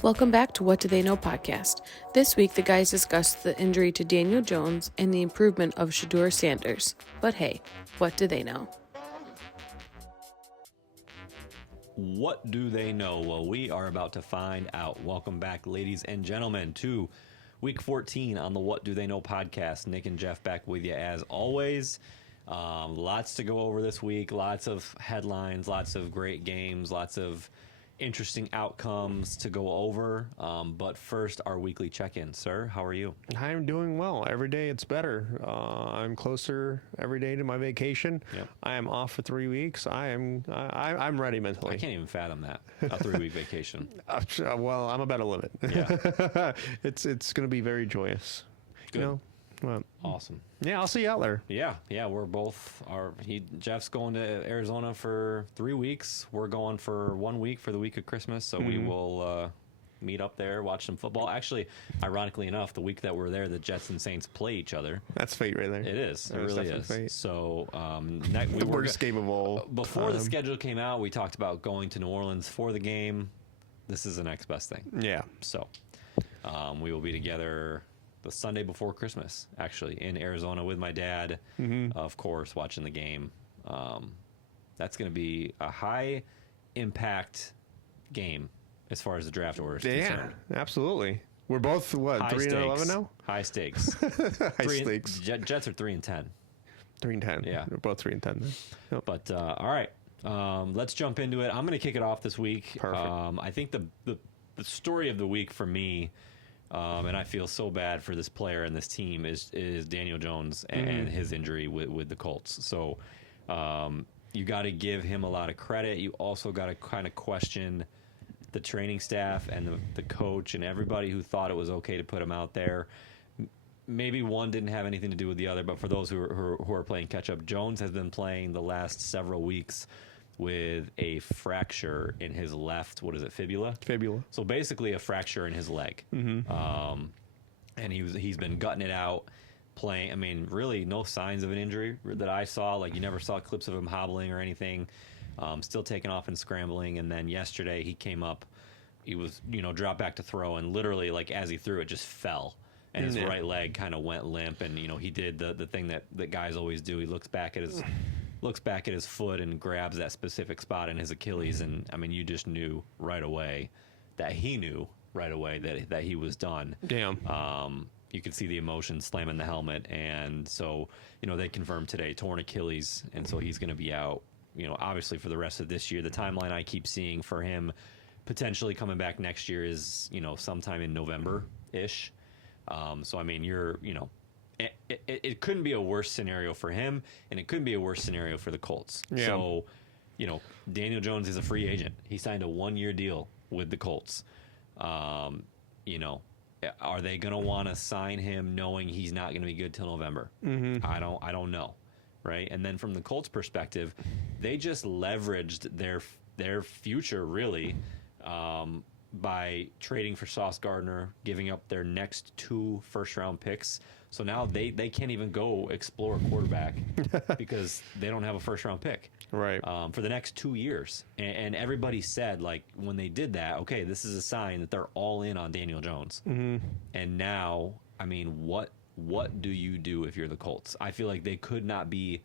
Welcome back to What Do They Know podcast. This week, the guys discussed the injury to Daniel Jones and the improvement of Shedeur Sanders. But hey, what do they know? What do they know? Well, we are about to find out. Welcome back, ladies and gentlemen, to week 14 on the What Do They Know podcast. Nick and Jeff back with you as always. Lots to go over this week. Lots of headlines, lots of great games, lots of interesting outcomes to go over. But first, our weekly check-in. Sir, how are you? I'm doing well. Every day it's better. I'm closer every day to my vacation. Yep. I am off for 3 weeks. I'm ready mentally. I can't even fathom that, a 3-week vacation. Well, I'm about to live it. Yeah. It's going to be very joyous. Good. You know? Well, Awesome. yeah, I'll see you out there. Yeah, we're both Jeff's going to Arizona for 3 weeks. We're going for 1 week for the week of Christmas, so we will meet up there, watch some football. Actually, ironically enough, the week that we're there, the Jets and Saints play each other. That's fate right there. It is. It That really definitely is. fate. So The worst game of all. Before the schedule came out, we talked about going to New Orleans for the game. This is the next best thing. Yeah. So we will be together the Sunday before Christmas, actually, in Arizona with my dad, of course, watching the game. That's going to be a high impact game as far as the draft order is concerned. Absolutely. We're both, what, High 3-11 stakes. now? High stakes. High stakes. Jets are 3-10. 3-10. Yeah. We're both 3-10 then. Yep. But all right, let's jump into it. I'm going to kick it off this week. Perfect. I think the story of the week for me, and I feel so bad for this player and this team, is Daniel Jones and his injury with the Colts. So you got to give him a lot of credit. You also got to kind of question the training staff and the coach and everybody who thought it was okay to put him out there. Maybe one didn't have anything to do with the other, but for those who are playing catch up, Jones has been playing the last several weeks with a fracture in his left, what is it, fibula? Fibula. So basically a fracture in his leg. And he's been gutting it out, playing. I mean, really no signs of an injury that I saw. Like, you never saw clips of him hobbling or anything. Still taking off and scrambling. And then yesterday he came up, he was, dropped back to throw, and literally, like, as he threw it, just fell. And his right leg kind of went limp, and he did the thing that guys always do. He looks back at his foot and grabs that specific spot in his Achilles, and I mean, you just knew right away that he was done. Damn. You could see the emotion slamming the helmet, and so they confirmed today torn Achilles, and so he's going to be out. Obviously for the rest of this year. The timeline I keep seeing for him potentially coming back next year is sometime in November ish. So I mean, it couldn't be a worse scenario for him, and it couldn't be a worse scenario for the Colts. Yeah. So, Daniel Jones is a free agent. He signed a 1-year deal with the Colts. Are they going to want to sign him knowing he's not going to be good till November? I don't know, right? And then from the Colts' perspective, they just leveraged their future really. By trading for Sauce Gardner, giving up their next 2 first-round picks. So now they can't even go explore a quarterback because they don't have a first-round pick. Right. For the next 2 years. And everybody said, like, when they did that, okay, this is a sign that they're all in on Daniel Jones. And now, I mean, what do you do if you're the Colts? I feel like they could not be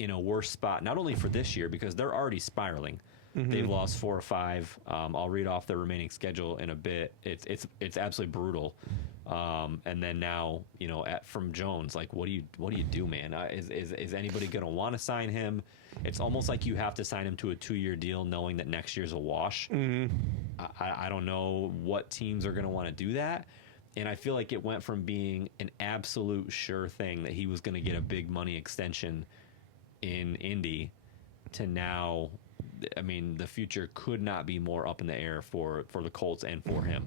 in a worse spot, not only for this year, because they're already spiraling. They've lost 4 or 5. I'll read off their remaining schedule in a bit. It's absolutely brutal. And then now, from Jones, like, what do you do, man? Is anybody going to want to sign him? It's almost like you have to sign him to a 2-year deal, knowing that next year's a wash. I don't know what teams are going to want to do that. And I feel like it went from being an absolute sure thing that he was going to get a big money extension in Indy to now. I mean, the future could not be more up in the air for the Colts and for him.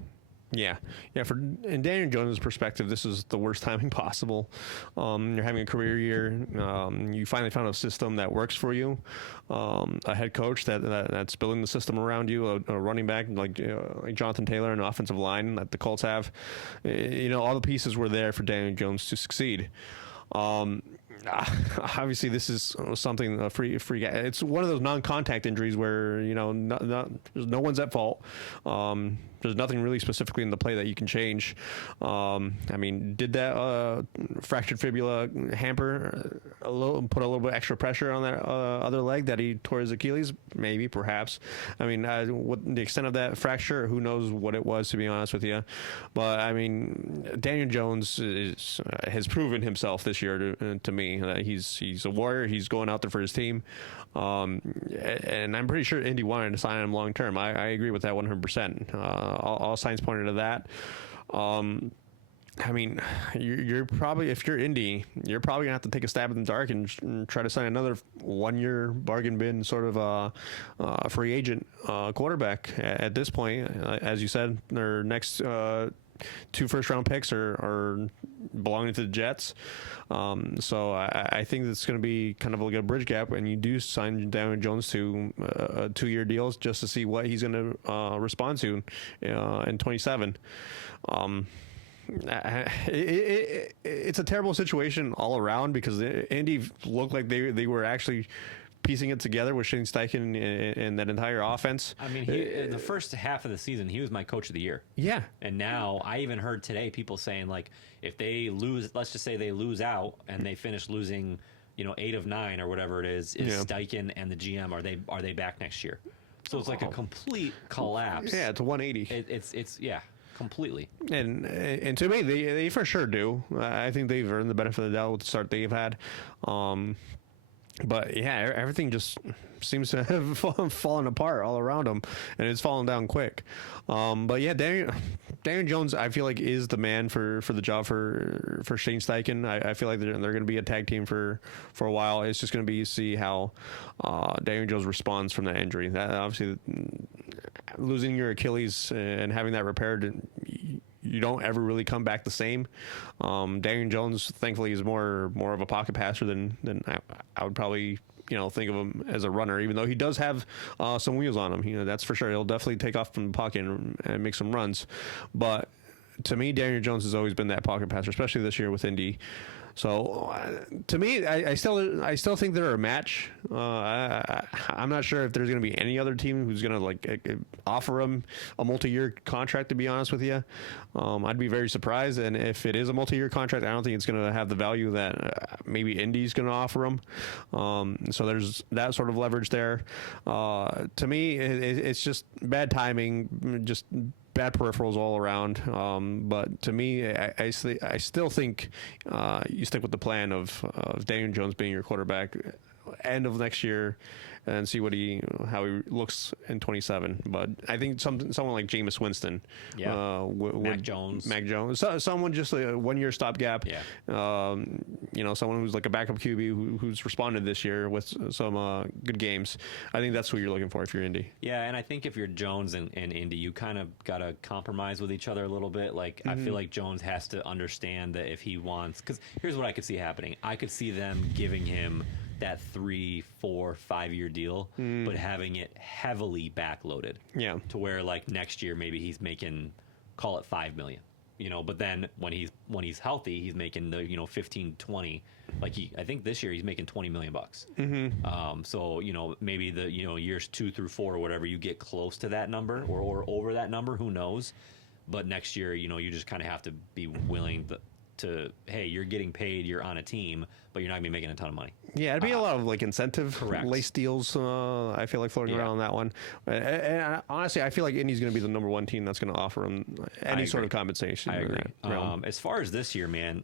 Yeah. In Daniel Jones' perspective, this is the worst timing possible. You're having a career year. You finally found a system that works for you. A head coach that's building the system around you. A running back like Jonathan Taylor, an offensive line that the Colts have. All the pieces were there for Daniel Jones to succeed. Obviously, this is something a free. It's one of those non-contact injuries where no one's at fault. There's nothing really specifically in the play that you can change. Did that fractured fibula hamper put a little bit extra pressure on that other leg that he tore his Achilles? Maybe, perhaps. What the extent of that fracture? Who knows what it was, to be honest with you. But Daniel Jones has proven himself this year to me. He's a warrior. He's going out there for his team. And I'm pretty sure Indy wanted to sign him long term. I agree with that 100%. All signs pointed to that. You're probably, if you're Indy, you're probably gonna have to take a stab in the dark and try to sign another 1-year bargain bin sort of free agent quarterback at this point. As you said, their next 2 first-round picks are belonging to the Jets. So I think it's going to be kind of like a bridge gap, and you do sign Daniel Jones to a 2-year deal just to see what he's going to respond to in 27. It's a terrible situation all around because Indy looked like they were actually piecing it together with Shane Steichen and that entire offense. In the first half of the season, he was my coach of the year. Yeah. And now I even heard today people saying, like, if they lose, let's just say they lose out and they finish losing, 8 of 9 or whatever it is Steichen and the GM, are they back next year? So it's like a complete collapse. Yeah, it's a 180. It's completely. And to me, they for sure do. I think they've earned the benefit of the doubt with the start they've had. But yeah, everything just seems to have fallen apart all around him, and it's fallen down quick. But yeah, Daniel Jones, I feel like is the man for the job for Shane Steichen. I feel like they're going to be a tag team for a while. It's just going to be see how Daniel Jones responds from that injury. That obviously losing your Achilles and having that repaired, you don't ever really come back the same. Daniel Jones, thankfully, is more of a pocket passer than I would probably think of him as a runner, even though he does have some wheels on him. That's for sure. He'll definitely take off from the pocket and make some runs. But to me, Daniel Jones has always been that pocket passer, especially this year with Indy. So to me, I still think they're a match. I'm not sure if there's going to be any other team who's going to offer him a multi-year contract. To be honest with you, I'd be very surprised. And if it is a multi-year contract, I don't think it's going to have the value that maybe Indy's going to offer him. So there's that sort of leverage there. To me, it's just bad timing. Just bad peripherals all around. But to me, I still think you stick with the plan of Daniel Jones being your quarterback end of next year and see how he looks in 27. But I think someone like Jameis Winston, Mac Jones, someone just a 1-year stopgap. Yeah. Someone who's like a backup QB who's responded this year with some good games. I think that's who you're looking for if you're Indy. Yeah, and I think if you're Jones and Indy, you kind of got to compromise with each other a little bit. Like, I feel like Jones has to understand that if he wants, because here's what I could see happening. I could see them giving him that 3, 4, 5-year deal, but having it heavily backloaded. Yeah. To where like next year maybe he's making, call it $5 million. But then when he's healthy, he's making the 15, 20. I think this year he's making $20 million bucks. So maybe the years 2 through 4 or whatever, you get close to that number or over that number. Who knows? But next year, you just kind of have to be willing to hey, you're getting paid, you're on a team, but you're not gonna be making a ton of money. Yeah, it'd be a lot of incentive lace deals. I feel like floating around on that one. And honestly, I feel like Indy's going to be the number 1 team that's going to offer him any sort of compensation. I agree. As far as this year, man,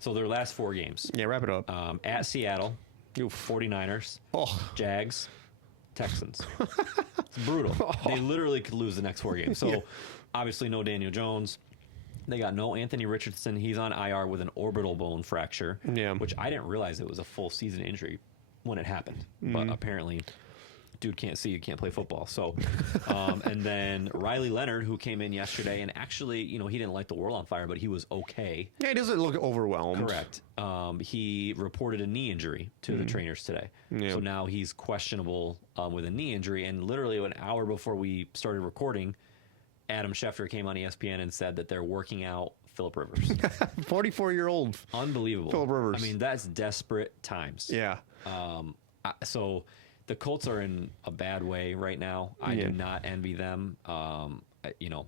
so their last 4 games. Yeah, wrap it up. At Seattle, 49ers, Jags, Texans. It's brutal. They literally could lose the next 4 games. So obviously no Daniel Jones. They got no Anthony Richardson. He's on IR with an orbital bone fracture, which I didn't realize it was a full season injury when it happened. But apparently, dude can't see, you can't play football. So, and then Riley Leonard, who came in yesterday, and actually, he didn't light the world on fire, but he was okay. Yeah, he doesn't look overwhelmed. Correct. He reported a knee injury to the trainers today. So now he's questionable with a knee injury. And literally an hour before we started recording, Adam Schefter came on ESPN and said that they're working out Phillip Rivers. 44-year-old. Unbelievable. Phillip Rivers. I mean, that's desperate times. Yeah. So the Colts are in a bad way right now. I do not envy them. You know,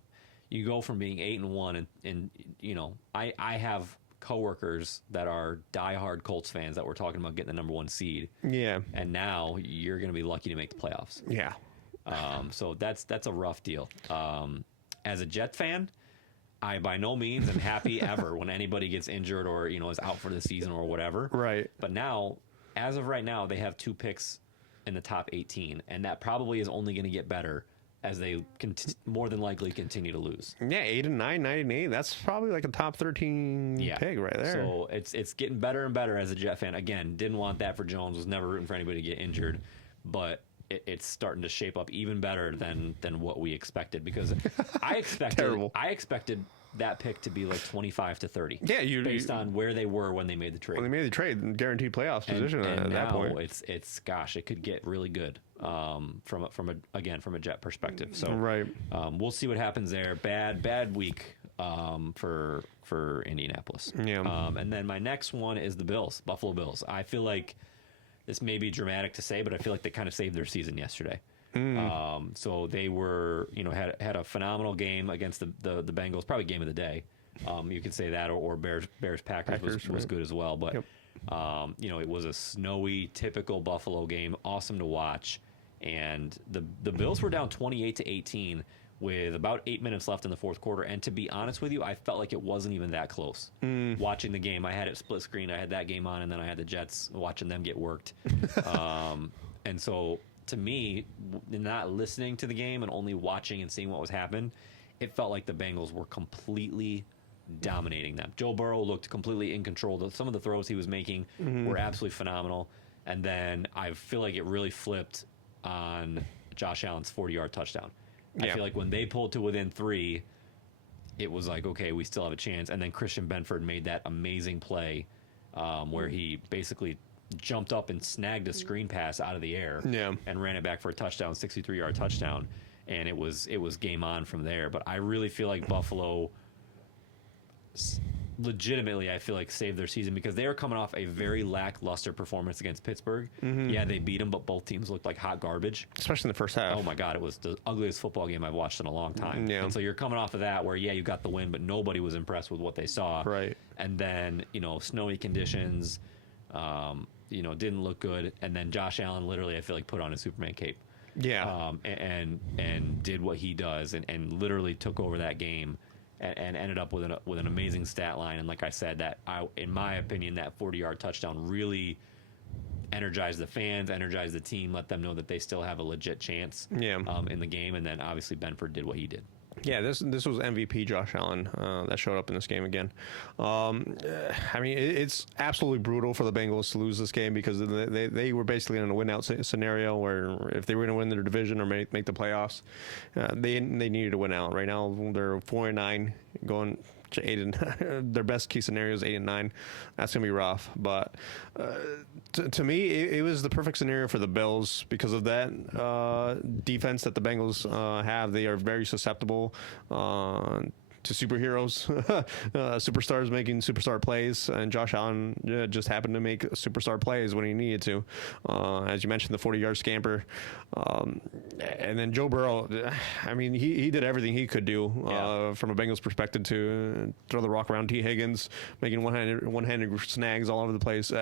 you go from being 8-1 and you know, I have coworkers that are diehard Colts fans that were talking about getting the number 1 seed. Yeah. And now you're going to be lucky to make the playoffs. Yeah. So that's a rough deal. As a Jet fan, I by no means am happy ever when anybody gets injured or, you know, is out for the season or whatever. Right. But now, as of right now, they have 2 picks in the top 18, and that probably is only going to get better as they more than likely continue to lose. Yeah, 8-9, 9-8. That's probably like a top 13 pick right there. So it's getting better and better as a Jet fan. Again, didn't want that for Jones. Was never rooting for anybody to get injured, but it's starting to shape up even better than what we expected, because I expected that pick to be like 25-30. Yeah, based on where they were when they made the trade. When they made the trade, guaranteed playoffs position and at now that point. It's gosh, it could get really good from a Jet perspective. So right, we'll see what happens there. Bad week for Indianapolis. Yeah. And then my next one is the Bills, Buffalo Bills. I feel like this may be dramatic to say, but I feel like they kind of saved their season yesterday. So they were, you know, had a phenomenal game against the Bengals, probably game of the day. You could say that, or Bears Packers was good as well. But you know, it was a snowy, typical Buffalo game, awesome to watch. And the Bills were down 28-18 with about 8 minutes left in the fourth quarter. And to be honest with you, I felt like it wasn't even that close. Watching the game, I had it split screen. I had that game on, and then I had the Jets, watching them get worked. And so, to me, not listening to the game and only watching and seeing what was happening, it felt like the Bengals were completely dominating them. Joe Burrow looked completely in control. Some of the throws he was making were absolutely phenomenal. And then I feel like it really flipped on Josh Allen's 40-yard touchdown. I feel like when they pulled to within 3, it was like, okay, we still have a chance. And then Christian Benford made that amazing play where he basically jumped up and snagged a screen pass out of the air and ran it back for a touchdown, 63-yard touchdown. And it was game on from there. But I really feel like Buffalo legitimately, I feel like, saved their season because they were coming off a very lackluster performance against Pittsburgh. Yeah, they beat them, but both teams looked like hot garbage. Especially in the first half. Oh, my God. It was the ugliest football game I've watched in a long time. And so you're coming off of that where, you got the win, but nobody was impressed with what they saw. Right. And then, snowy conditions, didn't look good. And then Josh Allen literally, I feel like, put on a Superman cape. Yeah. And did what he does and literally took over that game. And ended up with an amazing stat line. And like I said, in my opinion, that 40-yard touchdown really energized the fans, energized the team, let them know that they still have a legit chance in the game. And then obviously Benford did what he did. Yeah, this was MVP Josh Allen that showed up in this game again. I mean, it's absolutely brutal for the Bengals to lose this game because they were basically in a win-out scenario where if they were going to win their division or make the playoffs, they needed to win out. Right now, they're 4-9, going to 8-9. Their best case scenario is 8-9. That's gonna be rough. But to me, it was the perfect scenario for the Bills because of that defense that the Bengals have. They are very susceptible to superheroes, superstars making superstar plays, and Josh Allen just happened to make superstar plays when he needed to. As you mentioned, the 40-yard scamper. And then Joe Burrow, I mean, he did everything he could do from a Bengals perspective to throw the rock around T. Higgins, making one-handed snags all over the place.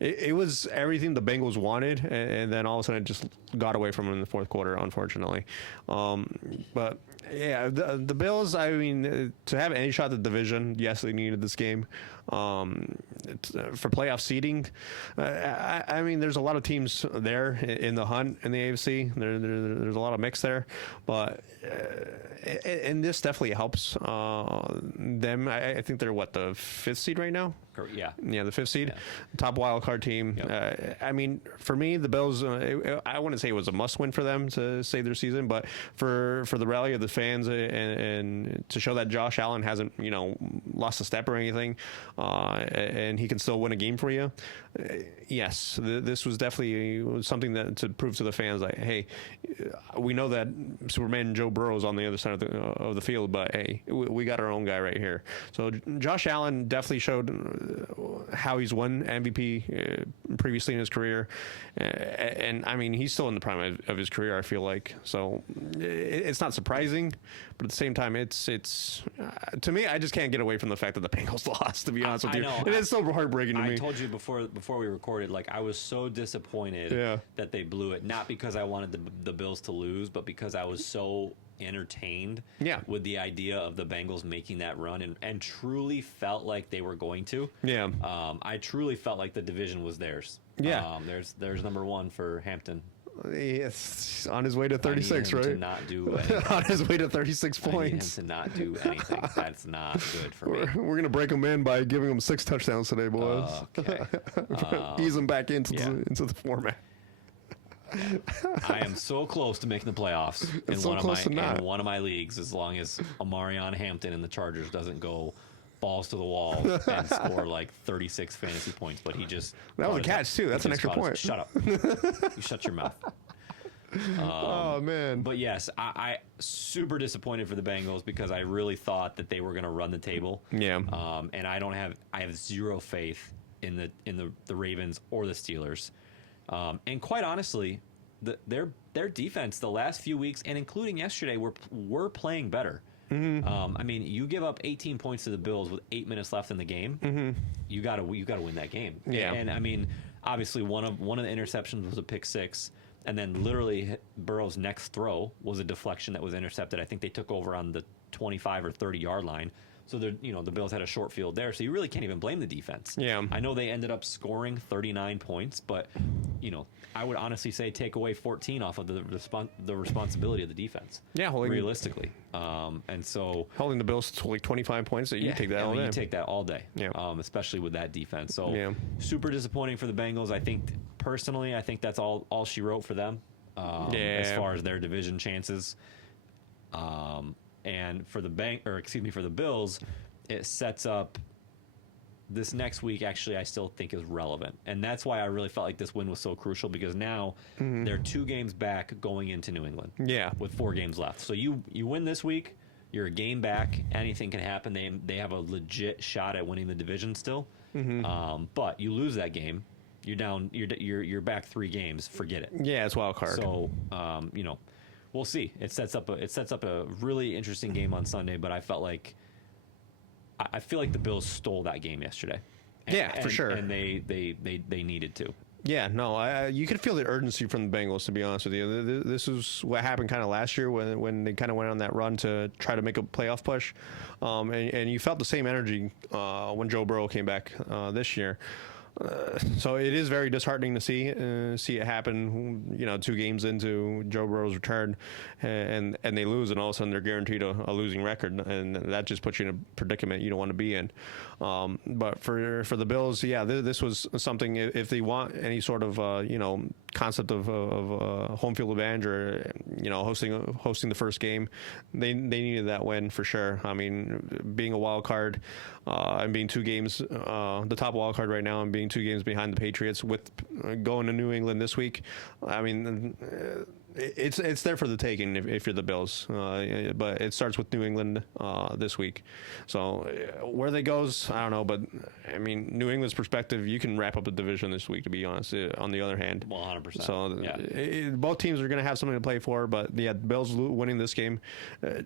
It was everything the Bengals wanted, and then all of a sudden it just got away from him in the fourth quarter, unfortunately. But yeah, the Bills, I mean, to have any shot at the division, yes, they needed this game. For playoff seeding, I mean, there's a lot of teams there in the hunt in the AFC. There's a lot of mix there, but and this definitely helps them. I think they're the 5th seed right now. Yeah, the 5th seed, top wild card team. Yep. I mean, for me, the Bills, I wouldn't say it was a must win for them to save their season, but for the rally of the fans and to show that Josh Allen hasn't lost a step or anything, and he can still win a game for you. Yes, this was definitely something that to prove to the fans, like, hey, we know that Superman Joe Burrow is on the other side of the field, but hey, we got our own guy right here. So Josh Allen definitely showed how he's won MVP previously in his career, and I mean, he's still in the prime of his career, I feel like. So it's not surprising, but at the same time, it's to me, I just can't get away from the fact that the Bengals lost, to be honest with you. I know. It is so heartbreaking to me. I told you before we recorded, like, I was so disappointed that they blew it, not because I wanted the Bills to lose, but because I was so entertained with the idea of the Bengals making that run and truly felt like they were going to. Yeah. I truly felt like the division was theirs. Yeah. There's number one for Hampton. Yes, on his way to 36, right? To not do anything. On his way to 36 points. I need him to not do anything. That's not good for me. We're gonna break him in by giving him 6 touchdowns today, boys. Okay. Ease him back into the format. I am so close to making the playoffs in one of my leagues, as long as Amarion Hampton and the Chargers doesn't go balls to the wall and score like 36 fantasy points, but he just that was a catch too. That's an extra point. Shut up. You shut your mouth. Oh man. But yes, I super disappointed for the Bengals because I really thought that they were going to run the table. Yeah. And I have zero faith in the Ravens or the Steelers. And quite honestly, their defense the last few weeks and including yesterday were playing better. Mm-hmm. I mean, you give up 18 points to the Bills with 8 minutes left in the game. Mm-hmm. You gotta win that game. Yeah. And I mean, obviously one of the interceptions was a pick six, and then literally Burrow's next throw was a deflection that was intercepted. I think they took over on the 25 or 30 yard line. So the Bills had a short field there, so you really can't even blame the defense. Yeah, I know they ended up scoring 39 points, but I would honestly say take away 14 off of the responsibility of the defense. Yeah, realistically, and so holding the Bills to like 25 points, you take that all day. You take that all day, especially with that defense. So super disappointing for the Bengals. I think personally, that's all she wrote for them as far as their division chances. And for the Bills, it sets up this next week. Actually, I still think is relevant, and that's why I really felt like this win was so crucial because now they're 2 games back going into New England. Yeah, with 4 games left. So you win this week, you're a game back. Anything can happen. They have a legit shot at winning the division still. Mm-hmm. But you lose that game, you're down. You're back 3 games. Forget it. Yeah, it's wild card. So we'll see. It sets up a really interesting game on Sunday, but I feel like the Bills stole that game yesterday. For sure. And they needed to. Yeah, no, you could feel the urgency from the Bengals, to be honest with you. This was what happened kind of last year when they kind of went on that run to try to make a playoff push. And you felt the same energy when Joe Burrow came back this year. So it is very disheartening to see it happen. 2 games into Joe Burrow's return, and they lose, and all of a sudden they're guaranteed a losing record, and that just puts you in a predicament you don't want to be in. But for the Bills, this was something. If they want any sort of concept of home field advantage or hosting the first game, they needed that win for sure. I mean, being a wild card and being 2 games, the top wild card right now, and being 2 games behind the Patriots with going to New England this week. I mean, it's there for the taking if you're the Bills, but it starts with New England this week. So where they goes, I don't know, but I mean, New England's perspective, you can wrap up a division this week, to be honest. On the other hand, 100%. So both teams are going to have something to play for, but the Bills winning this game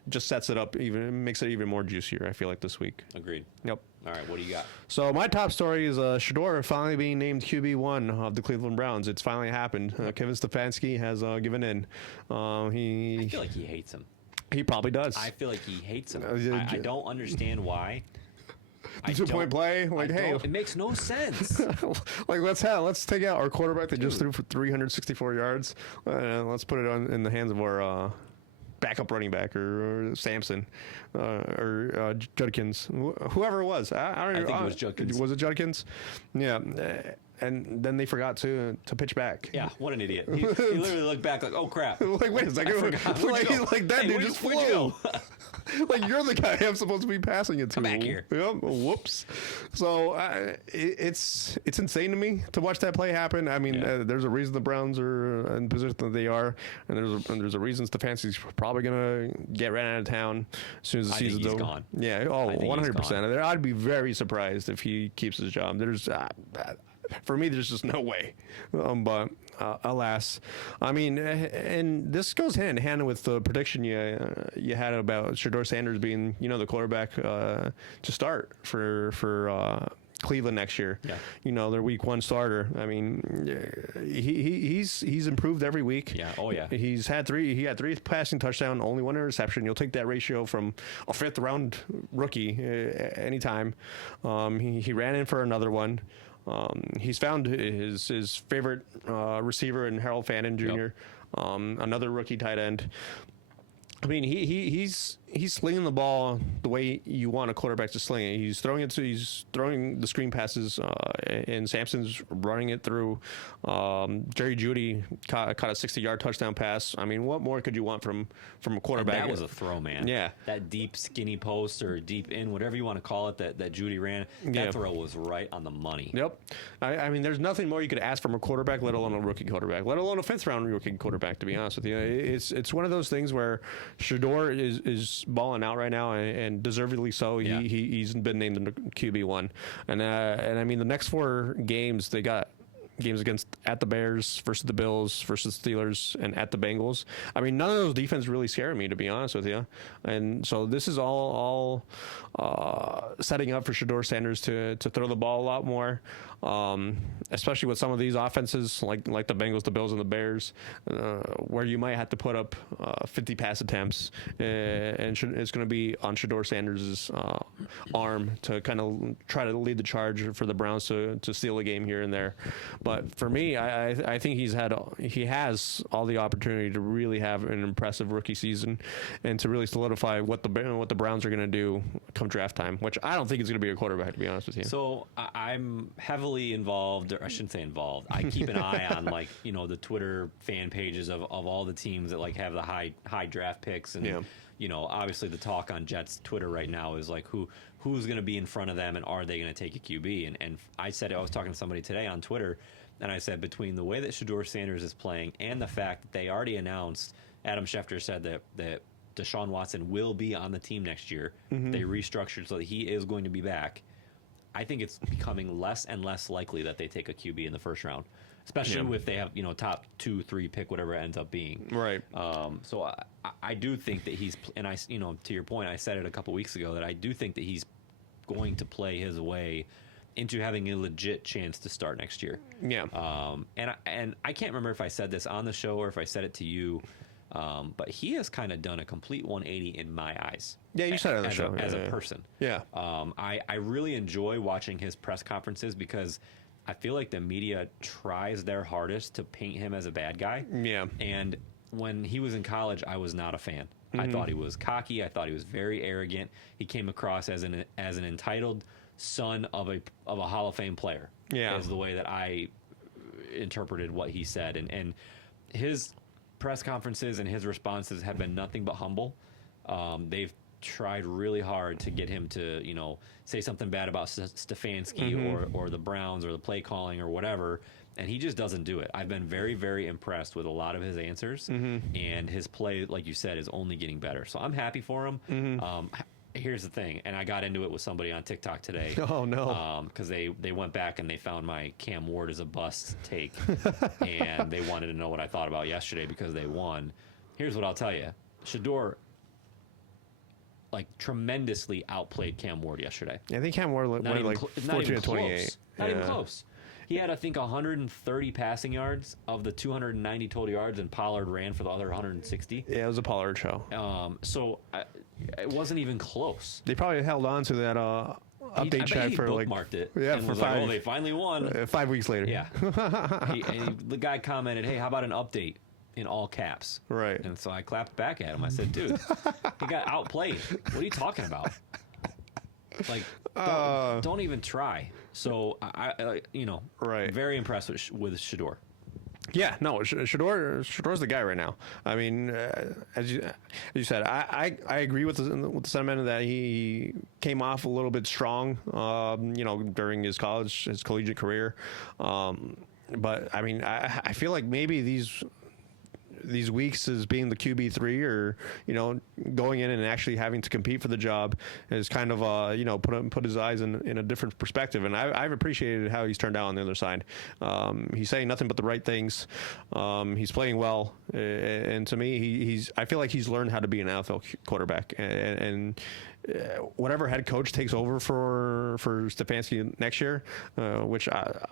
just sets it up, makes it even more juicier, I feel like, this week. Agreed. Yep. All right, what do you got? So my top story is Shedeur finally being named QB1 of the Cleveland Browns. It's finally happened. Kevin Stefanski has given in. I feel like he hates him. He probably does. I feel like he hates him. I don't understand why. The 2-point play, it makes no sense. Let's take out our quarterback that just threw for 364 yards. Let's put it in the hands of our backup running back or Sampson or Judkins, whoever it was. I think it was Judkins. Was it Judkins? Yeah. And then they forgot to pitch back. Yeah, what an idiot. He literally looked back like, oh crap. Wait a second. That dude just flew. Like, you're the guy I'm supposed to be passing it to. Come back here. Yep. Whoops. So it's insane to me to watch that play happen. I mean, there's a reason the Browns are in the position that they are, and there's a reason Stefanski's probably gonna get ran out of town as soon as the season's over. Gone. Yeah. Oh, 100%. I'd be very surprised if he keeps his job. There's for me, there's just no way. But alas, I mean, and this goes hand in hand with the prediction you had about Shedeur Sanders being, the quarterback to start for Cleveland next year. Yeah. Their week 1 starter. I mean, he's improved every week. Yeah. Oh yeah. He had 3 passing touchdowns, only 1 interception. You'll take that ratio from a 5th round rookie anytime. He ran in for another one. He's found his favorite receiver in Harold Fannin Jr., another rookie tight end. I mean, he's slinging the ball the way you want a quarterback to sling it. He's throwing the screen passes, and Sampson's running it through. Jerry Jeudy caught a 60-yard touchdown pass. I mean, what more could you want from a quarterback? And that was a throw, man. Yeah. That deep skinny post or deep in, whatever you want to call it, that Jeudy ran. That throw was right on the money. Yep. I mean, there's nothing more you could ask from a quarterback, let alone a rookie quarterback, let alone a 5th-round rookie quarterback, to be honest with you. It's one of those things where Shedeur is balling out right now, and deservedly so. Yeah. He's been named the QB1, and I mean, the next 4 games they got games at the Bears versus the Bills versus the Steelers and at the Bengals. I mean, none of those defenses really scare me, to be honest with you. And so this is all setting up for Shedeur Sanders to throw the ball a lot more, especially with some of these offenses like the Bengals, the Bills, and the Bears, where you might have to put up 50 pass attempts, and it's going to be on Shedeur Sanders' arm to kind of try to lead the charge for the Browns to steal a game here and there. But for me, I think he has all the opportunity to really have an impressive rookie season and to really solidify what the Browns are going to do come draft time, which I don't think it's going to be a quarterback, to be honest with you. So I'm heavily involved, or I shouldn't say involved. I keep an eye on the Twitter fan pages of all the teams that have the high draft picks, and obviously the talk on Jets Twitter right now is who's going to be in front of them, and are they going to take a QB? And I was talking to somebody today on Twitter, and I said, between the way that Shedeur Sanders is playing and the fact that they already announced, Adam Schefter said that Deshaun Watson will be on the team next year. Mm-hmm. They restructured so that he is going to be back. I think it's becoming less and less likely that they take a QB in the first round, especially if they have top 2, 3 pick, whatever it ends up being. Right. So I do think that he's, and to your point, I said it a couple weeks ago, that I do think that he's going to play his way into having a legit chance to start next year. Yeah. And I can't remember if I said this on the show or if I said it to you, but he has kind of done a complete 180 in my eyes. Yeah, you said it on the show. As a person. Yeah. I really enjoy watching his press conferences because I feel like the media tries their hardest to paint him as a bad guy. Yeah. And when he was in college, I was not a fan. Mm-hmm. I thought he was cocky. I thought he was very arrogant. He came across as an entitled son of a Hall of Fame player. Yeah. Is the way that I interpreted what he said. And his press conferences and his responses have been nothing but humble. They've tried really hard to get him to, say something bad about Stefanski mm-hmm. or the Browns or the play calling or whatever, and he just doesn't do it. I've been very, very impressed with a lot of his answers, mm-hmm. and his play, like you said, is only getting better. So I'm happy for him. Mm-hmm. Here's the thing, and I got into it with somebody on TikTok today. Oh, no. Because they went back and they found my Cam Ward is a bust take, and they wanted to know what I thought about yesterday because they won. Here's what I'll tell you. Shedeur, tremendously outplayed Cam Ward yesterday. Yeah, I think Cam Ward went 14-28. Not even close. He had, I think, 130 passing yards of the 290 total yards, and Pollard ran for the other 160. Yeah, it was a Pollard show. So it wasn't even close. They probably held on to that update track for bookmarked it. Yeah, and for was 5. They finally won. 5 weeks later. Yeah. The guy commented, "Hey, how about an update?" in all caps. Right. And so I clapped back at him. I said, "Dude, he got outplayed. What are you talking about? Don't even try." So I right. Very impressed with Shedeur. Yeah, no, Shedeur's the guy right now. I mean, as you said, I agree with the sentiment that he came off a little bit strong, during his collegiate career. But I mean, I feel like maybe these weeks as being the QB3 or, going in and actually having to compete for the job is kind of, put his eyes in a different perspective. And I've appreciated how he's turned out on the other side. He's saying nothing but the right things. He's playing well. And to me, I feel like he's learned how to be an NFL quarterback. And whatever head coach takes over for Stefanski next year, which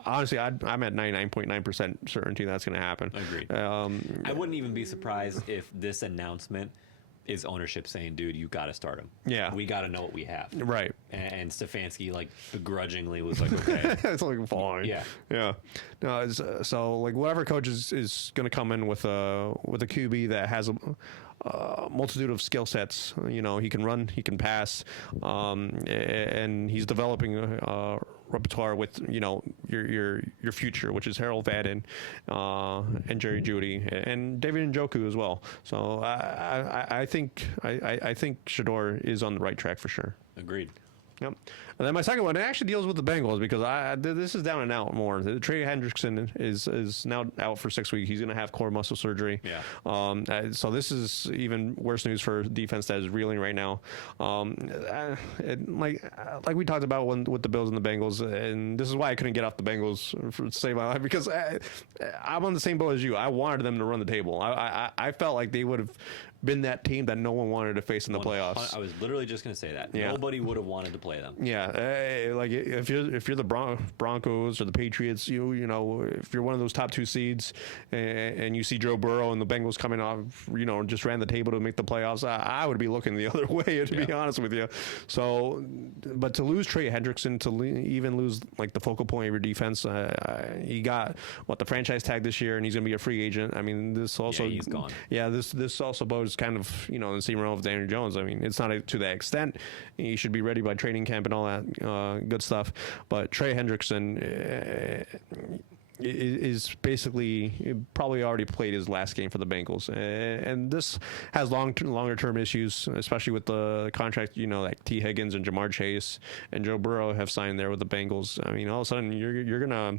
honestly, I'm at 99.9% certainty that's going to happen. Agreed. I wouldn't even be surprised if this announcement is ownership saying, dude, you got to start him. Yeah. We got to know what we have. Right. And Stefanski, begrudgingly was like, okay. It's fine. Yeah. Yeah. No, so whatever coach is going to come in with a QB that has a multitude of skill sets. He can run, he can pass, and he's developing a repertoire with your future, which is Harold Vadden and Jerry Jeudy and David Njoku as well. So I think Shedeur is on the right track for sure. Agreed. Yep. And then my second one, it actually deals with the Bengals because this is down and out more. Trey Hendrickson is now out for 6 weeks. He's going to have core muscle surgery. Yeah. So this is even worse news for defense that is reeling right now. Like we talked about with the Bills and the Bengals, and this is why I couldn't get off the Bengals to save my life because I'm on the same boat as you. I wanted them to run the table. I felt like they would have been that team that no one wanted to face in the playoffs. I was literally just going to say that. Yeah. Nobody would have wanted to play them. Yeah, like if you're the Broncos or the Patriots, if you're one of those top two seeds, and you see Joe Burrow and the Bengals coming off, just ran the table to make the playoffs, I would be looking the other way to be honest with you. So, but to lose Trey Hendrickson, even lose the focal point of your defense, he got the franchise tag this year, and he's going to be a free agent. I mean, this also he's gone. Yeah, this also bodes kind of in the same realm of Daniel Jones. I mean, it's not to that extent. He should be ready by training camp and all that good stuff. But Trey Hendrickson is basically probably already played his last game for the Bengals, and this has longer term issues, especially with the contract like T. Higgins and Jamar Chase and Joe Burrow have signed there with the Bengals. I mean, all of a sudden you're gonna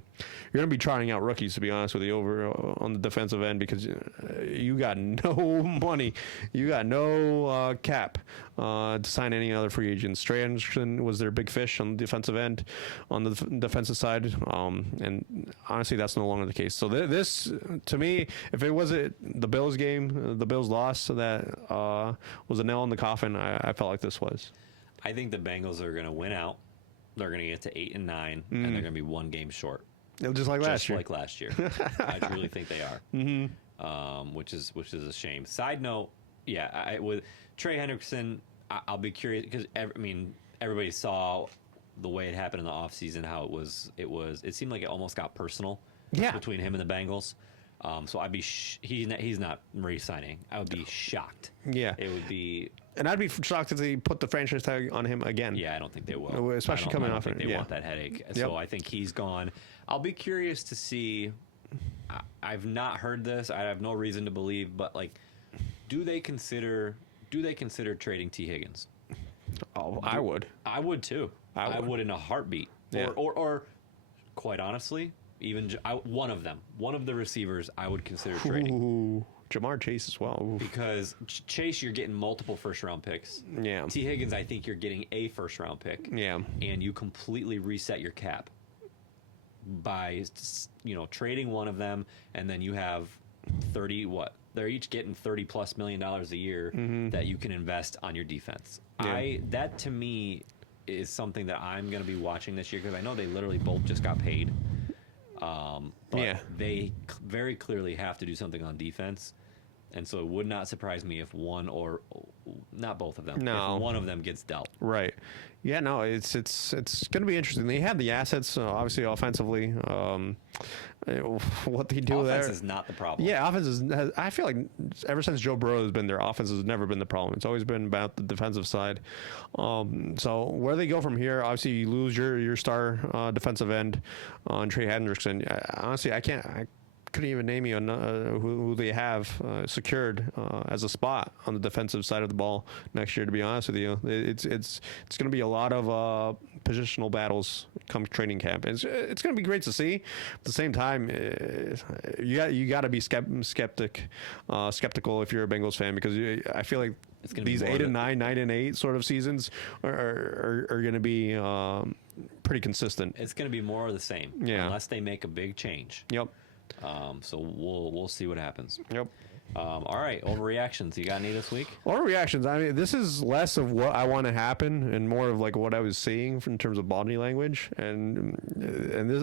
be trotting out rookies, to be honest with you, over on the defensive end because you got no money, you got no cap to sign any other free agents. Trey Hendrickson was their big fish on the defensive end, on the defensive side, and honestly, that's no longer the case. So this, to me, if it was the Bills game, the Bills loss, so that was a nail in the coffin. I felt like this was. I think the Bengals are going to win out. They're going to get to 8-9, and they're going to be one game short. Just like last year. I truly think they are. Mm-hmm. Which is a shame. Side note, with Trey Hendrickson, I'll be curious because everybody saw the way it happened in the offseason, how it seemed like it almost got personal between him and the Bengals. So I'd be he's not re-signing. I would be shocked. Yeah, it would be, and I'd be shocked if they put the franchise tag on him again. Yeah, I don't think they will, especially coming off. They want that headache, so I think he's gone. I'll be curious to see. I've not heard this. I have no reason to believe, but do they consider trading T. Higgins? Oh, I would. I would too. I would in a heartbeat. Yeah. Or quite honestly, even one of the receivers, I would consider trading. Ooh, Jamar Chase as well. Ooh. Because Chase, you're getting multiple first-round picks. Yeah. T. Higgins, I think you're getting a first-round pick. Yeah. And you completely reset your cap by trading one of them, and then you have 30 what? They're each getting $30+ million a year that you can invest on your defense. Yeah. That to me is something that I'm going to be watching this year because I know they literally both just got paid. But they very clearly have to do something on defense. And so it would not surprise me if one or not both of them, if one of them gets dealt. Right. Yeah, no, it's going to be interesting. They have the assets, obviously, offensively. What they do there. Offense is not the problem. Yeah, offense I feel like ever since Joe Burrow has been there, offense has never been the problem. It's always been about the defensive side. So where they go from here, obviously you lose your star defensive end on Trey Hendrickson. Honestly, I couldn't even name you who they have secured as a spot on the defensive side of the ball next year. To be honest with you, it's going to be a lot of positional battles come training camp. It's going to be great to see. At the same time, you got to be skeptical if you're a Bengals fan, because I feel like these 8-9, 9-8 sort of seasons are going to be pretty consistent. It's going to be more of the same, unless they make a big change. Yep. So we'll see what happens. Yep. All right, overreactions. You got any this week? Overreactions. I mean, this is less of what I want to happen and more of like what I was seeing in terms of body language. And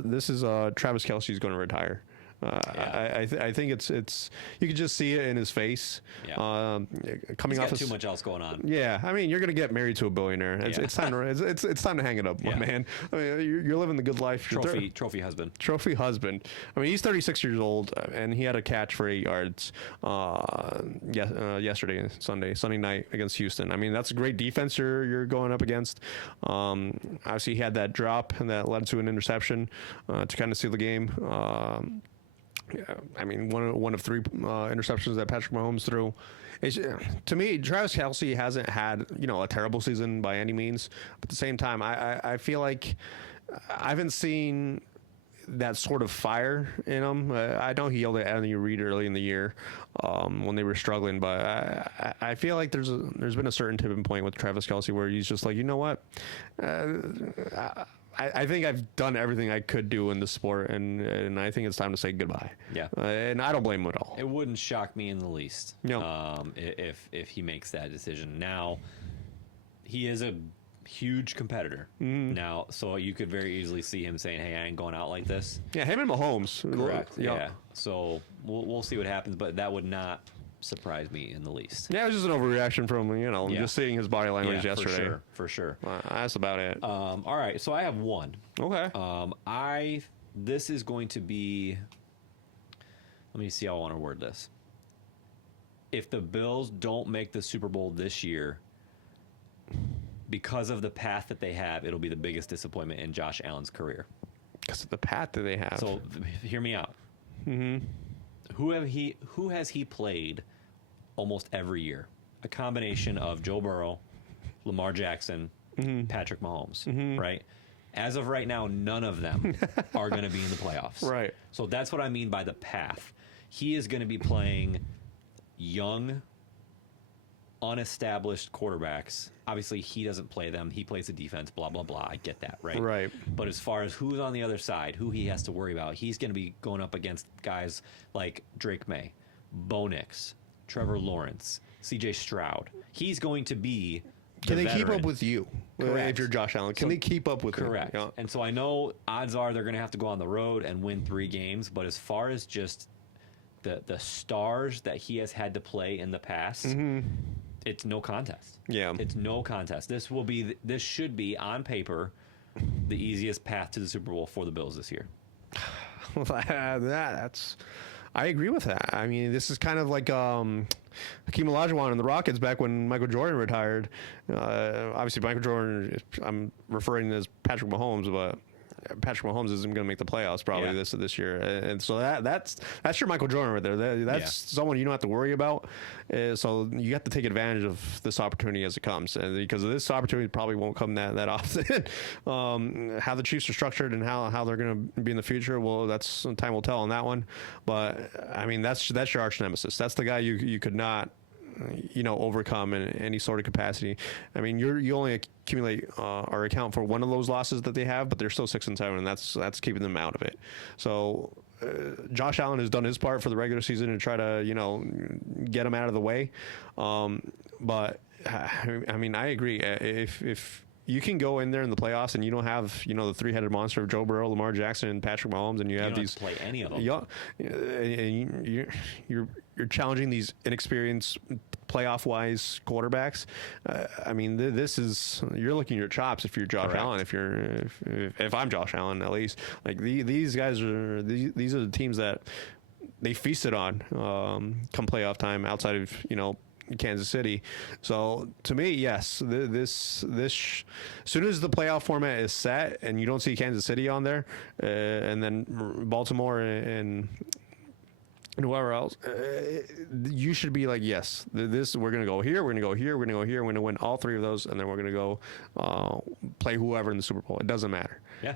this is Travis Kelce's going to retire. I think it's you can just see it in his face. Yeah. Coming He's off got too much else going on. Yeah, I mean, you're gonna get married to a billionaire. It's time to it's time to hang it up, my man. I mean, you're living the good life. Trophy husband. Trophy husband. I mean, he's 36 years old, and he had a catch for 8 yards. Yesterday, Sunday night against Houston. I mean, that's a great defense you're going up against. Obviously, he had that drop and that led to an interception to kind of seal the game. Yeah, I mean, one of 3 interceptions that Patrick Mahomes threw. To me, Travis Kelce hasn't had a terrible season by any means. But at the same time, I feel like I haven't seen that sort of fire in him. I know he yelled at Anthony Reid early in the year when they were struggling, but I feel like there's been a certain tipping point with Travis Kelce where he's just like, you know what? I think I've done everything I could do in the sport, and I think it's time to say goodbye. Yeah. And I don't blame him at all. It wouldn't shock me in the least. No. If he makes that decision. Now, he is a huge competitor now, so you could very easily see him saying, "Hey, I ain't going out like this." Yeah, him and Mahomes. Correct. Yeah. So we'll see what happens, but that would not surprise me in the least. Yeah, it was just an overreaction from just seeing his body language yesterday. For sure. That's about it. All right, so I have one. Okay. This is going to be. Let me see how I want to word this. If the Bills don't make the Super Bowl this year, because of the path that they have, it'll be the biggest disappointment in Josh Allen's career. Because of the path that they have. So hear me out. Mm-hmm. Who has he played almost every year? A combination of Joe Burrow, Lamar Jackson, Patrick Mahomes, right? As of right now, none of them are going to be in the playoffs. Right. So that's what I mean by the path. He is going to be playing young, unestablished quarterbacks. Obviously, he doesn't play them. He plays the defense, blah, blah, blah. I get that, right? Right. But as far as who's on the other side, who he has to worry about, he's going to be going up against guys like Drake May, Bo Nix, Trevor Lawrence, C.J. Stroud. He's going to be Can they veteran. keep up with you? Correct. If you're Josh Allen, can they keep up with Correct. you? Yeah. And so I know odds are they're going to have to go on the road and win 3 games, but as far as just the stars that he has had to play in the past, it's no contest. Yeah. It's no contest. This should be on paper the easiest path to the Super Bowl for the Bills this year. That's I agree with that. I mean, this is kind of like Hakeem Olajuwon and the Rockets back when Michael Jordan retired. Obviously, Michael Jordan, I'm referring to as Patrick Mahomes, but Patrick Mahomes isn't going to make the playoffs probably this year, and so that's your Michael Jordan right there. That's someone you don't have to worry about. So you have to take advantage of this opportunity as it comes, and because this opportunity probably won't come that often. How the Chiefs are structured and how they're going to be in the future, well, that's time will tell on that one. But I mean, that's your arch nemesis. That's the guy you could not overcome in any sort of capacity. I mean, you only accumulate or account for one of those losses that they have, but they're still 6-7, and that's keeping them out of it. So Josh Allen has done his part for the regular season to try to get him out of the way. But I mean, I agree. If you can go in there in the playoffs and you don't have, the 3-headed monster of Joe Burrow, Lamar Jackson, and Patrick Mahomes, and you have these play any of them. And you're challenging these inexperienced playoff-wise quarterbacks. I mean, you're looking at your chops if you're Josh Allen. If I'm Josh Allen, at least, like these guys are these are the teams that they feasted on come playoff time outside of Kansas City. So to me, yes, this as soon as the playoff format is set and you don't see Kansas City on there, and then Baltimore and and whoever else, you should be like, yes, this we're gonna go here, we're gonna go here, we're gonna go here, we're gonna win all three of those, and then we're gonna go play whoever in the Super Bowl. It doesn't matter. Yeah.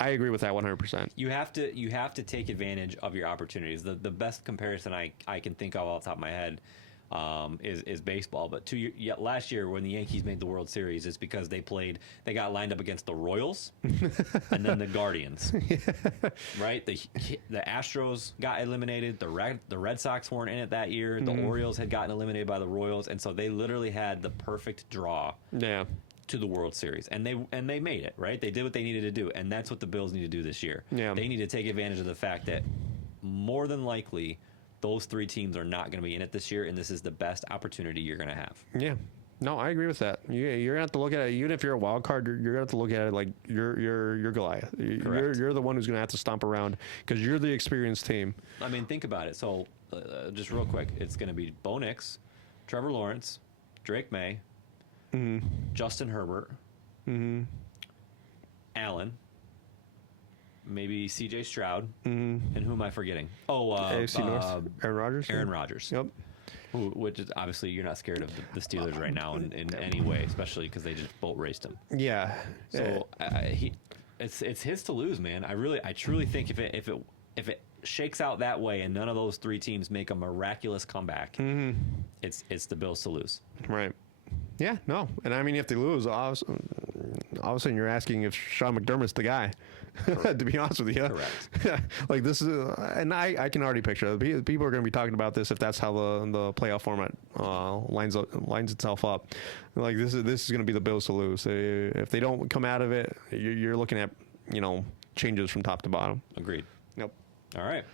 I agree with that 100%. You have to take advantage of your opportunities. The best comparison I can think of off the top of my head is baseball. But last year when the Yankees made the World Series, it's because they got lined up against the Royals and then the Guardians. Right? The Astros got eliminated. The Red Sox weren't in it that year. The Orioles had gotten eliminated by the Royals, and so they literally had the perfect draw. Yeah. To the World Series, and they made it, right? They did what they needed to do, and that's what the Bills need to do this year. Yeah. They need to take advantage of the fact that more than likely those three teams are not going to be in it this year, and this is the best opportunity you're going to have. Yeah. No, I agree with that. You're gonna have to look at it. Even if you're a wild card, you're gonna have to look at it like you're Goliath. You're the one who's gonna have to stomp around because you're the experienced team. I mean, think about it. So, just real quick, it's going to be Bo Nix, Trevor Lawrence, Drake May. Mm-hmm. Justin Herbert, Allen, maybe C.J. Stroud, and who am I forgetting? AFC North, Aaron Rodgers. Aaron Rodgers. Yep. Which is obviously you're not scared of the Steelers right now in any way, especially because they just boat raced him. Yeah. So it's his to lose, man. I truly think if it shakes out that way and none of those three teams make a miraculous comeback, it's the Bills to lose. Right. Yeah, no. And I mean, if they lose, all of a sudden you're asking if Sean McDermott's the guy, to be honest with you. Correct. Like this is, and I can already picture it. People are going to be talking about this if that's how the playoff format lines itself up. Like this is going to be the Bills to lose. If they don't come out of it, you're looking at, changes from top to bottom. Agreed. Yep. All right.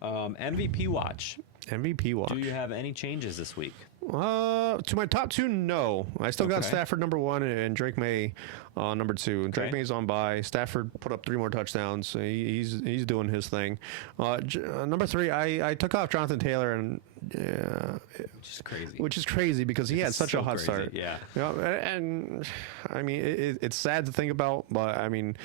MVP watch. MVP watch. Do you have any changes this week? To my top two, no. I still got Okay. Stafford number one and Drake May number two. Drake Okay. May's on bye. Stafford put up 3 more touchdowns. He's doing his thing. Number three, I took off Jonathan Taylor, and Which is crazy. Because he had such so a hot crazy, start. yeah. And I mean, it's sad to think about, but I mean,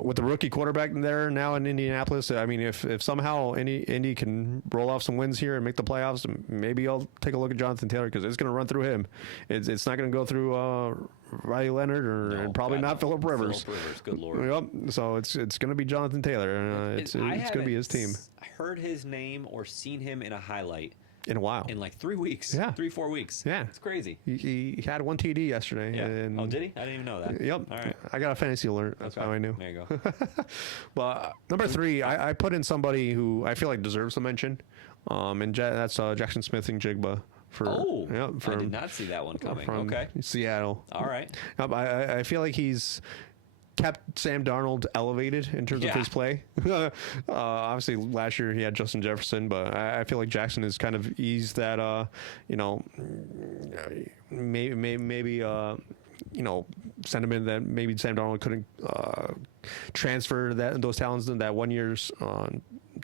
with the rookie quarterback there now in Indianapolis, I mean, if somehow Indy can roll off some wins here and make the playoffs, maybe I'll take a look at Jonathan Taylor because it's going to run through him. It's not going to go through Riley Leonard and probably not Phillip Rivers. Phillip Rivers, good lord. Yep. So it's going to be Jonathan Taylor. It's going to be his team. Heard his name or seen him in a highlight in a while. in like 3 weeks. Yeah. 3-4 weeks. Yeah. It's crazy. He had 1 TD yesterday. Yeah. And Did he? I didn't even know that. Yep. All right. I got a fantasy alert. That's how I knew. There you go. But number three, I put in somebody who I feel like deserves a mention. And that's Jackson Smith and Jigba. I did not see that one coming. From Okay. Seattle. All right. I feel like he's kept Sam Darnold elevated in terms of his play. Obviously, last year he had Justin Jefferson, but I feel like Jackson has kind of eased that, maybe sentiment that maybe Sam Darnold couldn't transfer those talents in that 1 year's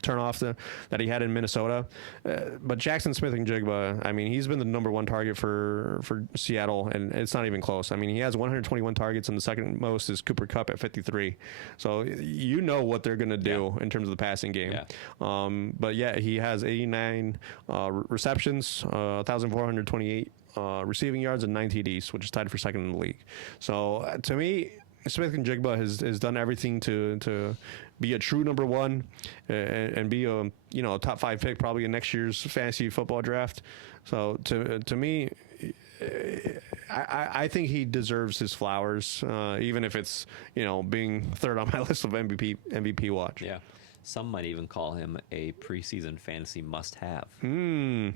turn off that he had in Minnesota. But Jackson Smith and Jigba, I mean, he's been the number one target for Seattle, and it's not even close. I mean, he has 121 targets, and the second most is Cooper Kupp at 53. So you know what they're going to do in terms of the passing game. Yeah. But yeah, he has 89 receptions, 1,428 receiving yards, and 9 TDs, which is tied for second in the league. So to me, Smith and Jigba has done everything to be a true number one and be a top 5 pick probably in next year's fantasy football draft. So to me, I think he deserves his flowers, even if it's being third on my list of MVP watch. Yeah. Some might even call him a preseason fantasy must-have. Who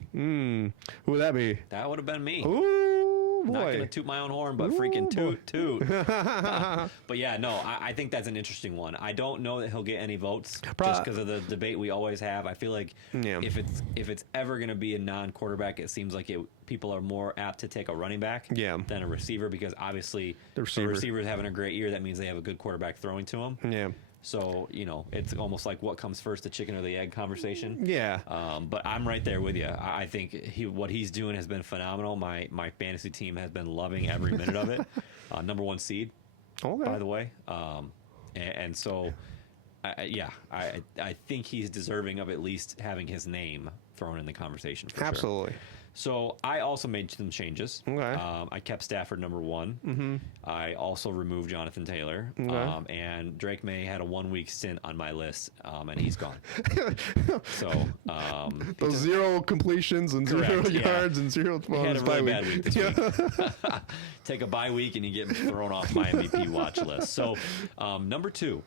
would that be? That would have been me. Ooh, boy. Not gonna toot my own horn, but freaking toot. But yeah, no, I think that's an interesting one. I don't know that he'll get any votes just because of the debate we always have. I feel like if it's ever gonna be a non-quarterback, it seems like people are more apt to take a running back than a receiver, because obviously the receiver is having a great year. That means they have a good quarterback throwing to them. Yeah. So, it's almost like what comes first, the chicken or the egg conversation. Yeah. But I'm right there with you. I think what he's doing has been phenomenal. My fantasy team has been loving every minute of it. Number 1 seed, by the way. And so I think he's deserving of at least having his name thrown in the conversation for sure. Absolutely. So I also made some changes. Okay. I kept Stafford number 1. Mm-hmm. I also removed Jonathan Taylor. Okay. And Drake May had a 1-week stint on my list, and he's gone. So those 0 completions and Correct, 0 yards and 0 he had a really bad week this week. Take a bye week and you get thrown off my MVP watch list. So number 2,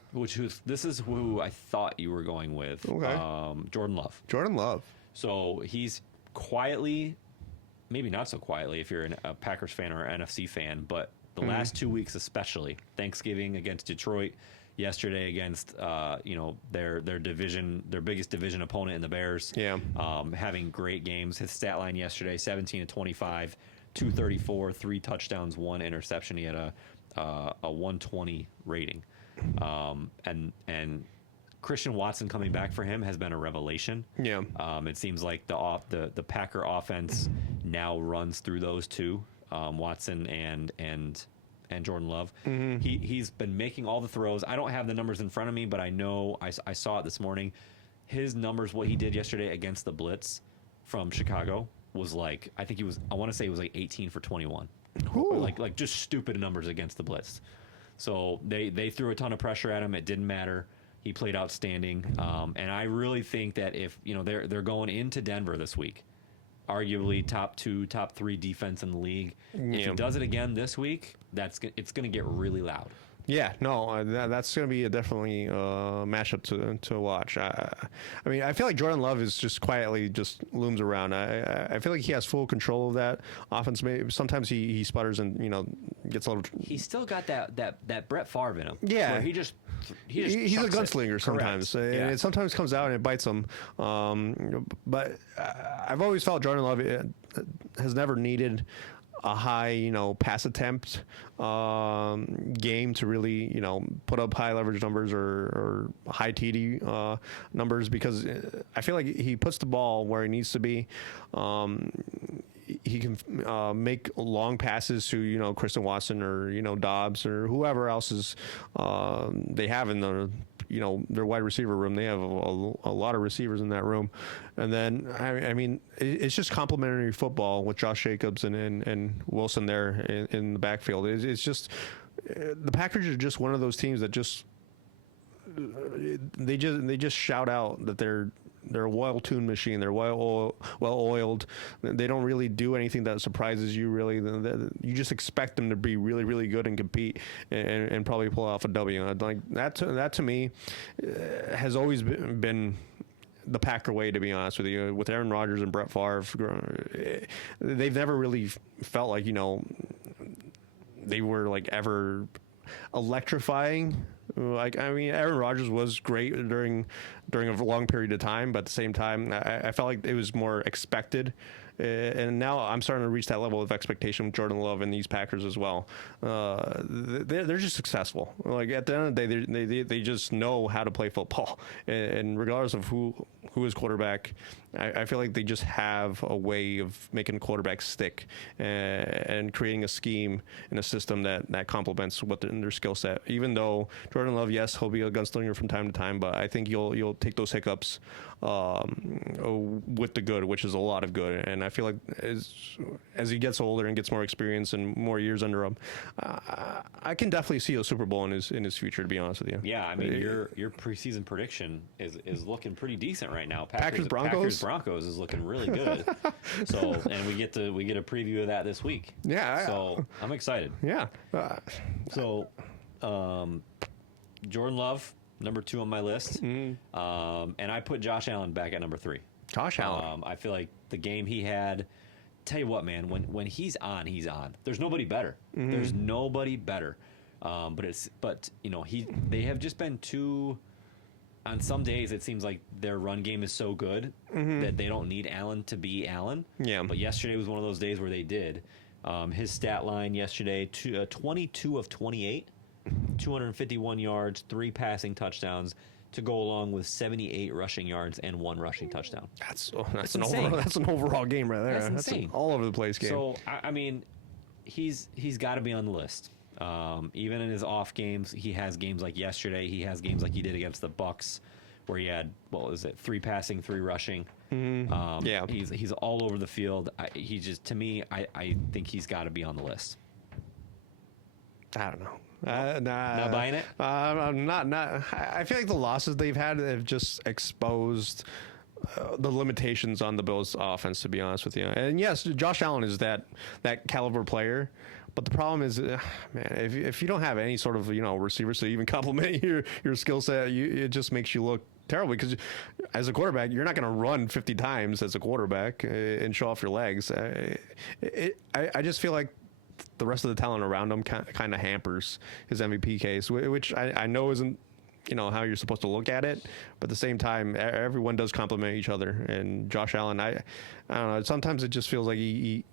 this is who I thought you were going with. Okay. Jordan Love. Jordan Love. So he's quietly, maybe not so quietly if you're a Packers fan or an NFC fan, but the last 2 weeks especially, Thanksgiving against Detroit, yesterday against their biggest division opponent in the Bears. Yeah. Having great games. His stat line yesterday: 17 of 25, 234, 3 touchdowns, 1 interception. He had a 120 rating. And Christian Watson coming back for him has been a revelation. Yeah. It seems like the Packer offense now runs through those two, Watson and Jordan Love. Mm-hmm. He's been making all the throws. I don't have the numbers in front of me, but I know I saw it this morning. His numbers, what he did yesterday against the blitz from Chicago was like, I want to say it was like 18 for 21. Ooh. Like just stupid numbers against the blitz. So they threw a ton of pressure at him. It didn't matter. He played outstanding, and I really think that if they're going into Denver this week, arguably top 2, top 3 defense in the league. If he does it again this week, it's going to get really loud. Yeah, no, that's going to be definitely a matchup to watch. I mean, I feel like Jordan Love is just quietly just looms around. I feel like he has full control of that offense. Sometimes he sputters and gets a little. He's still got that Brett Favre in him. Yeah, where he's a gunslinger sometimes, and yeah. it sometimes comes out and it bites him. But I've always felt Jordan Love has never needed a high, pass attempt game to really, put up high leverage numbers or high TD numbers, because I feel like he puts the ball where he needs to be. He can make long passes to, Kristen Watson or, Dobbs or whoever else is they have in their wide receiver room. They have a lot of receivers in that room. And then, I mean, it's just complimentary football with Josh Jacobs and Wilson there in the backfield. It's just, the Packers are just one of those teams that they just shout out that they're a well-tuned machine. They're well-oiled. They don't really do anything that surprises you, really. You just expect them to be really, really good and compete and probably pull off a W. Like that to me has always been the Packer way, to be honest with you. With Aaron Rodgers and Brett Favre, they've never really felt like, they were like ever electrifying. Like, I mean, Aaron Rodgers was great during a long period of time, but at the same time, I felt like it was more expected. And now I'm starting to reach that level of expectation with Jordan Love and these Packers as well. They're just successful. Like, at the end of the day, they just know how to play football. And regardless of who is quarterback, I feel like they just have a way of making quarterbacks stick and creating a scheme and a system that complements what their skill set. Even though Jordan Love, yes, he'll be a gunslinger from time to time, but I think you'll take those hiccups with the good, which is a lot of good. And I feel like as he gets older and gets more experience and more years under him, I can definitely see a Super Bowl in his future, to be honest with you. Yeah, I mean, your preseason prediction is looking pretty decent right now. Packers Broncos is looking really good. So, and we get a preview of that this week. Yeah. So I'm excited. Yeah. Jordan Love, number 2 on my list. Mm-hmm. And I put Josh Allen back at number 3. Josh Allen. I feel like the game he had, tell you what, man, when he's on, he's on. There's nobody better. Mm-hmm. There's nobody better. But they have just been too, on some days it seems like their run game is so good that they don't need Allen to be Allen. Yeah. But yesterday was one of those days where they did. His stat line yesterday, 22 of 28, 251 yards, 3 passing touchdowns, to go along with 78 rushing yards and 1 rushing touchdown. That's an overall game right there. That's insane. An all over the place game. So I mean, he's got to be on the list. Even in his off games, he has games like yesterday. He has games like he did against the Bucks, where he had, 3 passing, 3 rushing. Yeah, he's all over the field. He just, to me, I think he's got to be on the list. I don't know. Not buying it? I'm not. I feel like the losses they've had have just exposed the limitations on the Bills' offense, to be honest with you. And yes, Josh Allen is that caliber player. But the problem is, man, if you don't have any sort of receivers to even complement your skill set, it just makes you look terrible. Because as a quarterback, you're not going to run 50 times as a quarterback and show off your legs. I just feel like the rest of the talent around him kind of hampers his MVP case, which I know isn't how you're supposed to look at it, but at the same time, everyone does complement each other. And Josh Allen, I don't know. Sometimes it just feels like he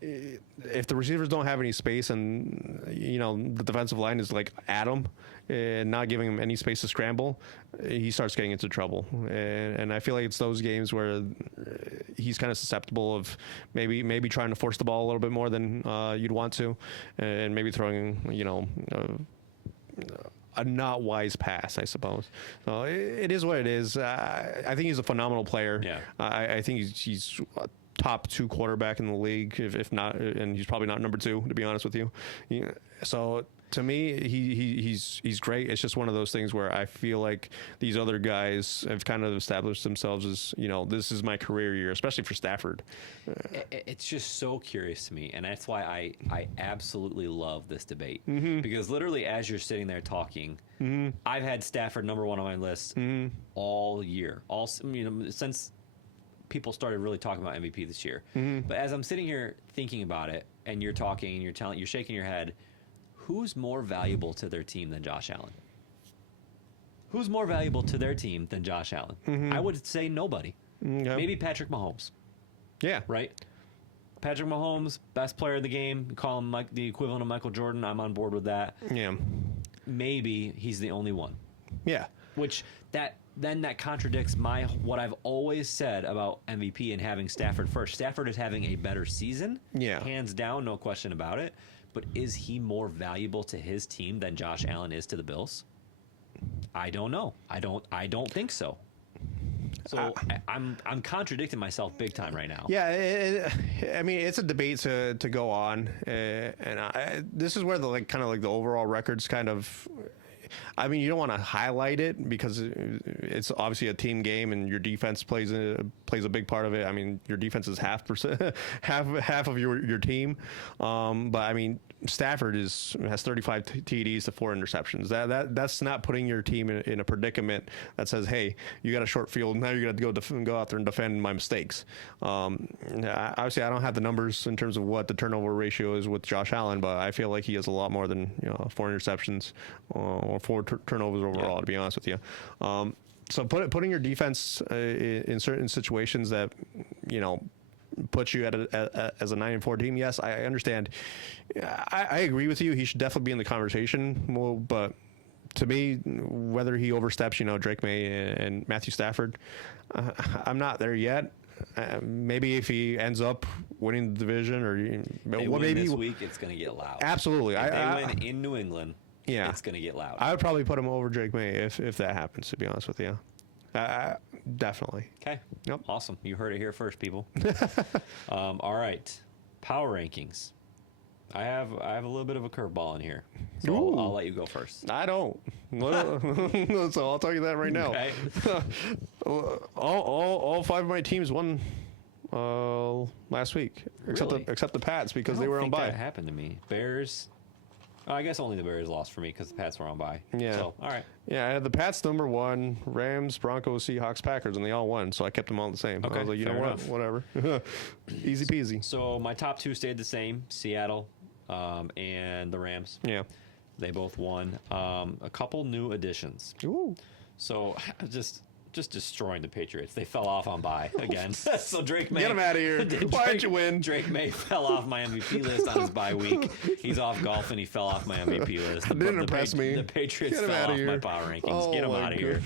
if the receivers don't have any space and the defensive line is like Adam and not giving him any space to scramble, he starts getting into trouble. And I feel like it's those games where he's kind of susceptible of maybe trying to force the ball a little bit more than you'd want to, and maybe throwing a not wise pass, I suppose. So it is what it is. I think he's a phenomenal player. Yeah. I think he's a top 2 quarterback in the league, if not, and he's probably not number 2, to be honest with you. Yeah. So to me, he's great. It's just one of those things where I feel like these other guys have kind of established themselves as, this is my career year, especially for Stafford. It's just so curious to me, and that's why I absolutely love this debate. Because literally, as you're sitting there talking, I've had Stafford number 1 on my list all year, since people started really talking about MVP this year. But as I'm sitting here thinking about it, and you're talking, and you're shaking your head, who's more valuable to their team than Josh Allen? Who's more valuable to their team than Josh Allen? I would say nobody. Okay. Maybe Patrick Mahomes. Yeah. Right? Patrick Mahomes, best player of the game. Call him the equivalent of Michael Jordan. I'm on board with that. Yeah. Maybe he's the only one. Yeah. Which that contradicts what I've always said about MVP and having Stafford first. Stafford is having a better season. Yeah. Hands down, no question about it. But is he more valuable to his team than Josh Allen is to the Bills? I don't know. I don't think so. So I'm contradicting myself big time right now. Yeah, I mean, it's a debate to go on, and this is where the overall records kind of. I mean, you don't want to highlight it because it's obviously a team game, and your defense plays a big part of it. I mean, your defense is half of your team, but I mean, Stafford has 35 TDs to 4 interceptions. That's not putting your team in a predicament that says, hey, you got a short field, now you got to go out there and defend my mistakes. Obviously, I don't have the numbers in terms of what the turnover ratio is with Josh Allen, but I feel like he has a lot more than 4 interceptions or 4 turnovers overall, to be honest with you. So putting your defense in certain situations that puts you as a 9-4 team. Yes, I understand. I agree with you. He should definitely be in the conversation. Well, but to me, whether he oversteps, Drake May and Matthew Stafford, I'm not there yet. Maybe if he ends up winning the division, or maybe this week, it's going to get loud. Absolutely, if they win in New England. Yeah, it's going to get loud. I would probably put him over Drake May if that happens, to be honest with you. Definitely. Okay. Yep. Awesome. You heard it here first, people. All right. Power rankings. I have a little bit of a curveball in here, so I'll let you go first. I don't. So I'll tell you that right now. Okay. all 5 of my teams won last week, except Really? except the Pats because they were on I bye. think that happened to me. Bears. I guess only the Bears lost for me because the Pats were on bye. Yeah. So, all right. Yeah, I had the Pats number 1, Rams, Broncos, Seahawks, Packers, and they all won, so I kept them all the same. Okay, I was like, you know fair what? enough. Whatever. Easy peasy. So my top 2 stayed the same: Seattle and the Rams. Yeah. They both won. A couple new additions. Ooh. So just destroying the Patriots. They fell off on bye again. So Drake May. Get him out of here. Why'd you win? Drake May fell off my MVP list on his bye week. He's off golf and he fell off my MVP list. Didn't impress me. The Patriots Get him fell outta off here. my power rankings. Oh, Get him my out of here.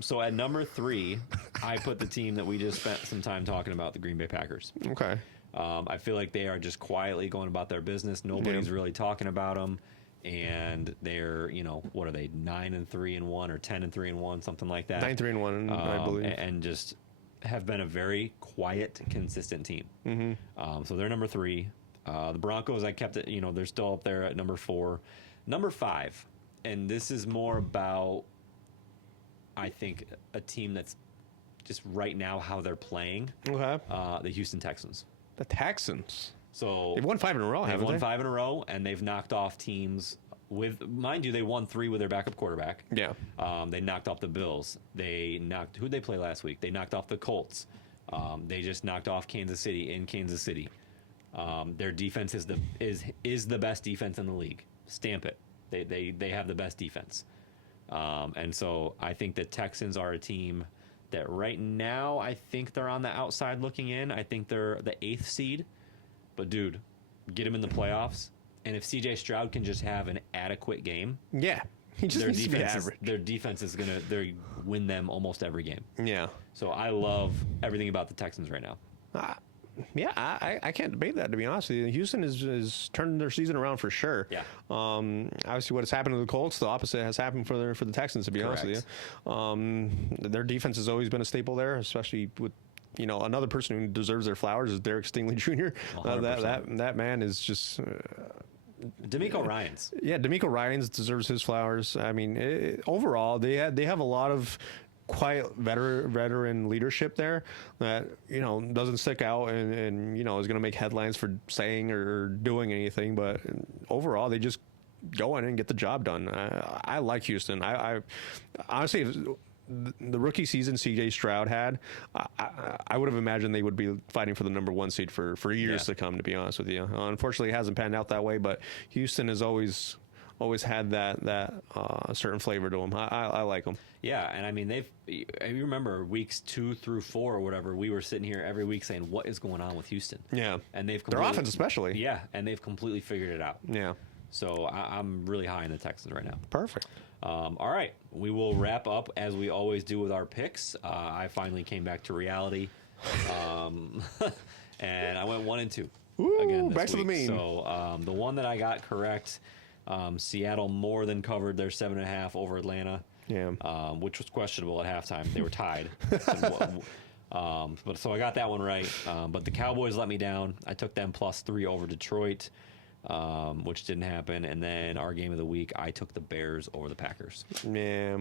So at number 3, I put the team that we just spent some time talking about, the Green Bay Packers. Okay. I feel like they are just quietly going about their business. Nobody's really talking about them. And they're, what are they, 9-3-1 or 10-3-1, something like that. 9-3-1, I believe. And just have been a very quiet, consistent team. So they're number 3. The Broncos, I kept it, they're still up there at number 4. Number 5, and this is more about, I think, a team that's just right now how they're playing. Okay. The Houston Texans. The Texans. So they've won 5 in a row, haven't they? They've won 5 in a row, and they've knocked off teams with, mind you, they won 3 with their backup quarterback. Yeah. They knocked off the Bills. Who'd they play last week? They knocked off the Colts. They just knocked off Kansas City in Kansas City. Their defense is the best defense in the league. Stamp it. They have the best defense. And so I think the Texans are a team that right now I think they're on the outside looking in. I think they're the 8th seed. But, dude, get them in the playoffs. And if C.J. Stroud can just have an adequate game, he just needs to be average. Their defense is going to win them almost every game. Yeah. So I love everything about the Texans right now. I can't debate that, to be honest with you. Houston is turned their season around for sure. Yeah. Obviously, what has happened to the Colts, the opposite has happened for the Texans, to be honest with you. Their defense has always been a staple there, especially with another person who deserves their flowers is Derek Stingley Jr. That man is just. D'Amico Ryans. Yeah, D'Amico Ryans deserves his flowers. I mean, overall, they have a lot of quiet veteran leadership there that doesn't stick out and is going to make headlines for saying or doing anything. But overall, they just go in and get the job done. I like Houston. I honestly. The rookie season C.J. Stroud had, I would have imagined they would be fighting for the number 1 seed for years to come, to be honest with you. Unfortunately, it hasn't panned out that way, but Houston has always had that certain flavor to them. I like them. Yeah, and I mean, you remember weeks 2 through 4 or whatever, we were sitting here every week saying, what is going on with Houston? Yeah. And their offense especially. Yeah, and they've completely figured it out. Yeah. So I'm really high in the Texans right now. Perfect. All right, we will wrap up as we always do with our picks. I finally came back to reality, and I went 1-2 again this back to the week. mean. So the one that I got correct, Seattle more than covered their 7.5 over Atlanta. Yeah. Which was questionable at halftime. They were tied. But so I got that one right. But the Cowboys let me down. I took them +3 over Detroit. Which didn't happen, and then our game of the week, I took the Bears over the Packers. Yeah,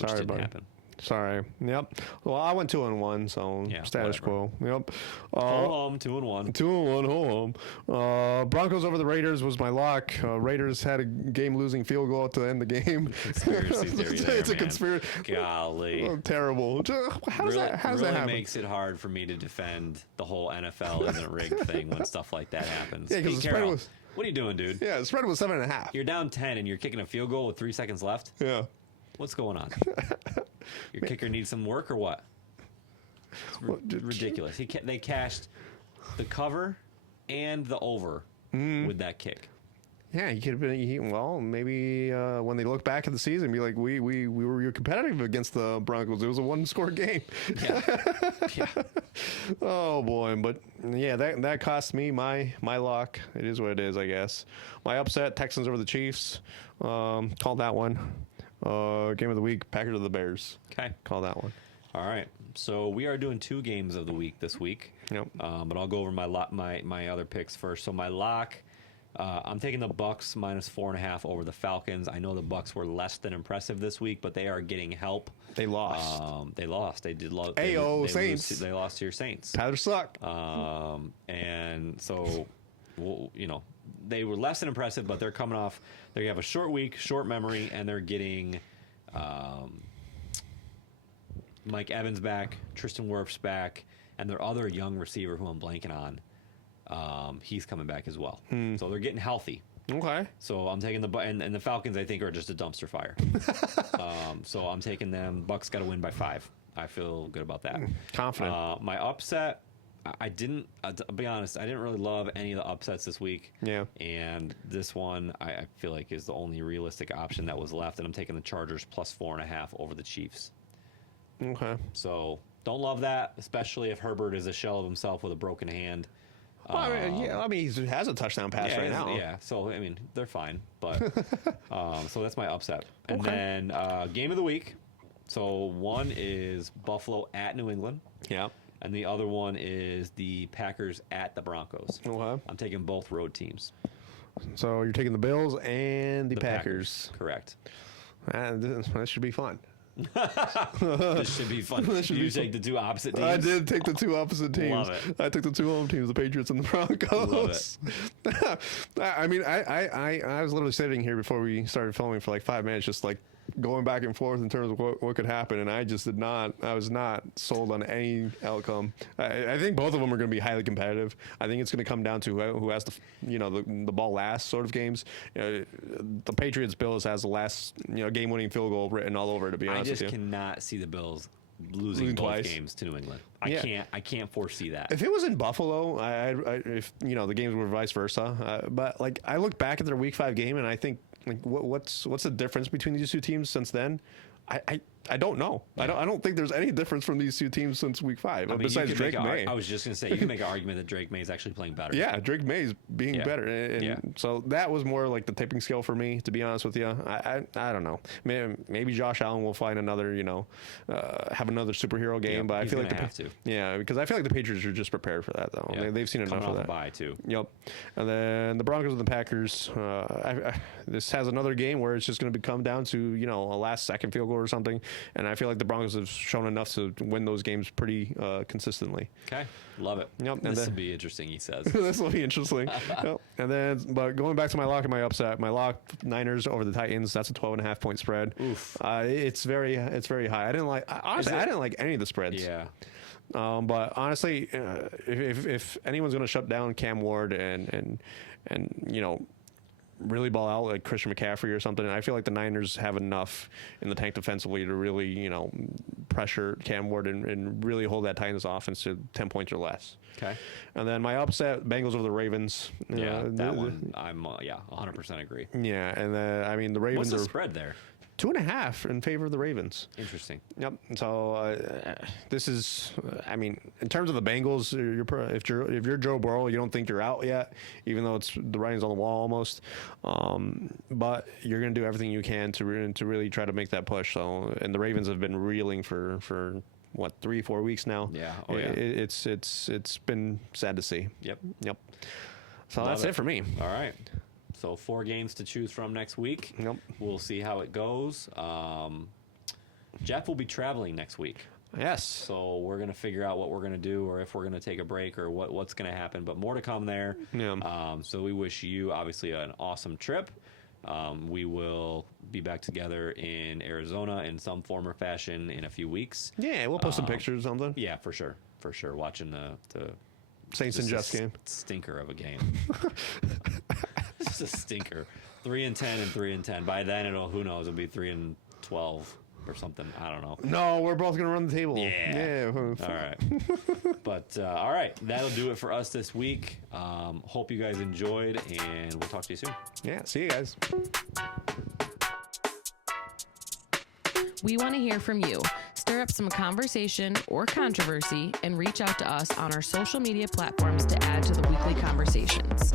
which didn't happen. Sorry. Yep. Well, I went 2-1, so status quo. Yep. Home 2-1. 2-1 home. Broncos over the Raiders was my lock. Raiders had a game-losing field goal to end the game. Conspiracy theory there, it's a conspiracy. Golly. Terrible. How does that happen? Makes it hard for me to defend the whole NFL isn't rigged thing when stuff like that happens. Yeah, because the spread was. What are you doing, dude? Yeah, the spread was 7.5. You're down 10 and you're kicking a field goal with 3 seconds left? Yeah. What's going on? Your kicker needs some work or what? It's ridiculous. They cashed the cover and the over with that kick. Yeah, he could have been. Well, maybe when they look back at the season, be like, we were competitive against the Broncos. It was a one-score game. Yeah. Oh boy, but yeah, that cost me my lock. It is what it is, I guess. My upset: Texans over the Chiefs. Called that one. Game of the week: Packers over the Bears. Okay, call that one. All right. So we are doing 2 games of the week this week. Yep. But I'll go over my other picks first. So my lock. I'm taking the Bucks -4.5 over the Falcons. I know the Bucks were less than impressive this week, but they are getting help. They lost. They did. Saints. They lost to your Saints. Packers suck. And so, they were less than impressive, but they're coming off. They have a short week, short memory, and they're getting Mike Evans back, Tristan Wirfs back, and their other young receiver who I'm blanking on. He's coming back as well. So they're getting healthy. Okay. So I'm taking and the Falcons, I think, are just a dumpster fire. So I'm taking them. Bucks got to win by 5. I feel good about that. Confident. My upset, I didn't, I'll be honest, I didn't really love any of the upsets this week. Yeah. And this one, I feel like, is the only realistic option that was left. And I'm taking the Chargers +4.5 over the Chiefs. Okay. So don't love that, especially if Herbert is a shell of himself with a broken hand. Well, I mean, he has a touchdown pass right now. Yeah, so I mean, they're fine, but so that's my upset. And then game of the week. So one is Buffalo at New England. Yeah. And the other one is the Packers at the Broncos. Okay. I'm taking both road teams. So you're taking the Bills and the Packers. Correct. That should be fun. This should be fun. You take the two opposite teams? I did take the two opposite teams. Love it. I took the two home teams, the Patriots and the Broncos. Love it. I mean, I was literally sitting here before we started filming for like 5 minutes, just like going back and forth in terms of what could happen, and I was not sold on any outcome. I think both of them are going to be highly competitive. I think it's going to come down to who has the ball last sort of games. The Patriots Bills has the last game-winning field goal written all over it, to be honest with you. I just cannot see the Bills losing both twice. Games to New England. I can't foresee that. If it was in Buffalo, if the games were vice versa, but like I look back at their Week 5 game and I think, like, what's the difference between these two teams since then? I don't know. Yeah. I don't think there's any difference from these two teams since Week 5. Besides Drake May. I was just going to say, you can make an argument that Drake May is actually playing better. Yeah, Drake May is being better. And so that was more like the tipping scale for me, to be honest with you. I don't know. Maybe Josh Allen will find another, have another superhero game. But I feel like because I feel like the Patriots are just prepared for that, though. Yeah. They've seen enough of that. Bye too. Yep. And then the Broncos and the Packers. This has another game where it's just going to come down to a last-second field goal or something. And I feel like the Broncos have shown enough to win those games pretty consistently. Okay, love it. Yep. This will be interesting, he says. This will be interesting. Yep. And then, but going back to my lock and my upset, my lock Niners over the Titans. That's a 12.5 point spread. Oof. It's very high. I didn't like any of the spreads. Yeah. But honestly, if anyone's going to shut down Cam Ward and really ball out like Christian McCaffrey or something, I feel like the Niners have enough in the tank defensively to really, pressure Cam Ward and really hold that Titans offense to 10 points or less. Okay. And then my upset, Bengals over the Ravens. Yeah, that one, I'm 100% agree. Yeah, and then, the Ravens What's the spread there? 2.5 in favor of the Ravens. Interesting. Yep. So this is, in terms of the Bengals, if you're Joe Burrow, you don't think you're out yet, even though it's the writing's on the wall almost. But you're going to do everything you can to really try to make that push. So, and the Ravens have been reeling for what, 3-4 weeks now. Yeah. It's been sad to see. Yep. So that's it for me. All right. So 4 games to choose from next week. Yep. We'll see how it goes. Jeff will be traveling next week. Yes. So we're going to figure out what we're going to do, or if we're going to take a break, or what's going to happen. But more to come there. Yeah. So we wish you, obviously, an awesome trip. We will be back together in Arizona in some form or fashion in a few weeks. Yeah, we'll post some pictures or something. Yeah, for sure. Watching the Saints and Jets game. Stinker of a game. It's a stinker. 3-10 and 3-10. By then, who knows? It'll be 3-12 or something. I don't know. No, we're both gonna run the table. Yeah. All right. But all right, that'll do it for us this week. Hope you guys enjoyed, and we'll talk to you soon. Yeah. See you guys. We want to hear from you. Stir up some conversation or controversy and reach out to us on our social media platforms to add to the weekly conversations.